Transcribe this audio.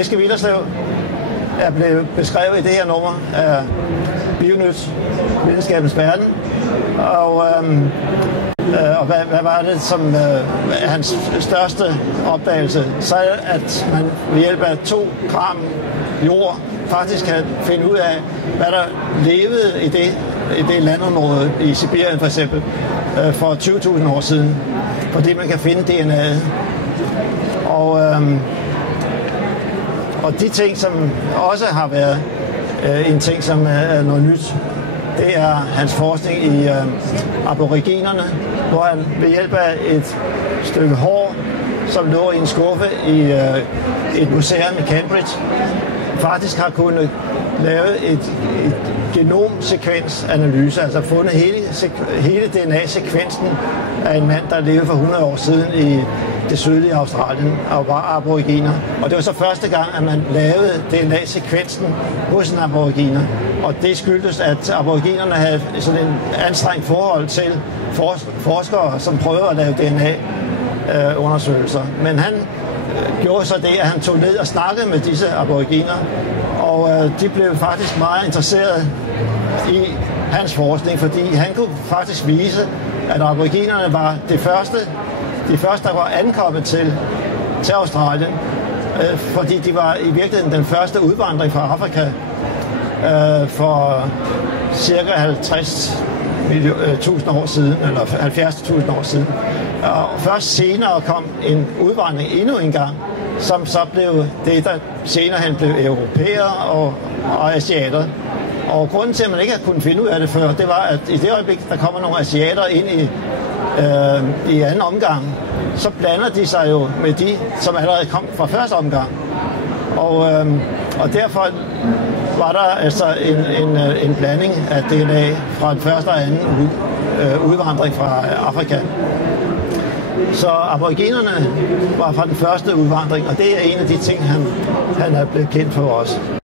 Eske Willerslev er blevet beskrevet i det her nummer af Bionyt, videnskabens verden. Og hvad var det, som hans største opdagelse? Så at man ved hjælp af 2 gram jord faktisk kan finde ud af, hvad der levede i det landområde i Sibirien for eksempel for 20.000 år siden. Fordi man kan finde DNA'et. Og de ting, som også har været en ting, som er noget nyt, det er hans forskning i aboriginerne, hvor han ved hjælp af et stykke hår, som lå i en skuffe i et museum i Cambridge, faktisk har kunnet lave et genomsekvensanalyse, altså fundet hele DNA-sekvensen af en mand, der levede for 100 år siden i det sydlige Australien og var aboriginer. Og det var så første gang, at man lavede DNA-sekvensen hos en aboriginer. Og det skyldtes, at aboriginerne havde sådan en anstrengt forhold til forskere, som prøver at lave DNA-undersøgelser. Men han gjorde så det, at han tog ned og snakkede med disse aboriginer, og de blev faktisk meget interesserede i hans forskning, fordi han kunne faktisk vise, at aboriginerne var de første, der var ankommet til Australien, fordi de var i virkeligheden den første udvandring fra Afrika for cirka 50.000 år siden, eller 70.000 år siden. Og først senere kom en udvandring endnu en gang, som så blev det, der senere hen blev europæer og asiater. Og grunden til, at man ikke har kunnet finde ud af det før, det var, at i det øjeblik, der kommer nogle asiater ind i anden omgang, så blander de sig jo med de, som allerede kom fra første omgang. Og derfor var der altså en blanding af DNA fra den første og anden udvandring fra Afrika. Så aboriginerne var fra den første udvandring, og det er en af de ting, han er blevet kendt for os.